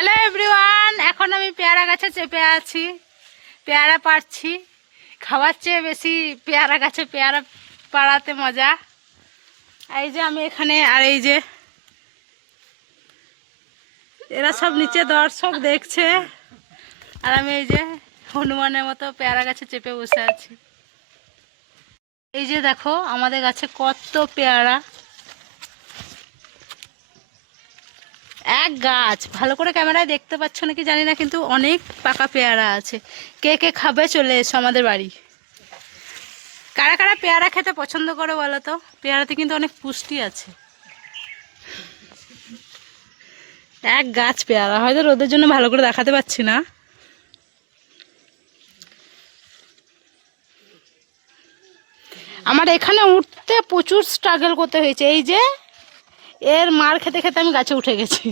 Hello everyone, এখন আমি পেয়ারা গাছে চেপে আছি। পেয়ারা পাড়ছি। খাওয়ার চেয়ে বেশি পেয়ারা গাছে পেয়ারা পাড়াতে মজা। এই যে আমি এখানে, আর এই যে এরা সব নিচে দর্শক দেখছে, আর আমি এই যে হনুমানের মতো পেয়ারা গাছে চেপে বসে আছি। এই যে দেখো আমাদের গাছে কত পেয়ারা, এক গাছ। ভালো করে ক্যামেরায় দেখতে পাচ্ছ নাকি জানি না, কিন্তু অনেক পাকা পেয়ারা আছে। কে কে খাবে চলে এসো আমাদের বাড়ি। কারা কারা পেয়ারা খেতে পছন্দ করে বলো তো? পেয়ারাতে কিন্তু অনেক পুষ্টি আছে। এক গাছ পেয়ারা, হয়তো রোদের জন্য ভালো করে দেখাতে পাচ্ছি না। আমার এখানে উঠতে প্রচুর স্ট্রাগল করতে হয়েছে। এই যে এর মার খেতে খেতে আমি গাছে উঠে গেছি।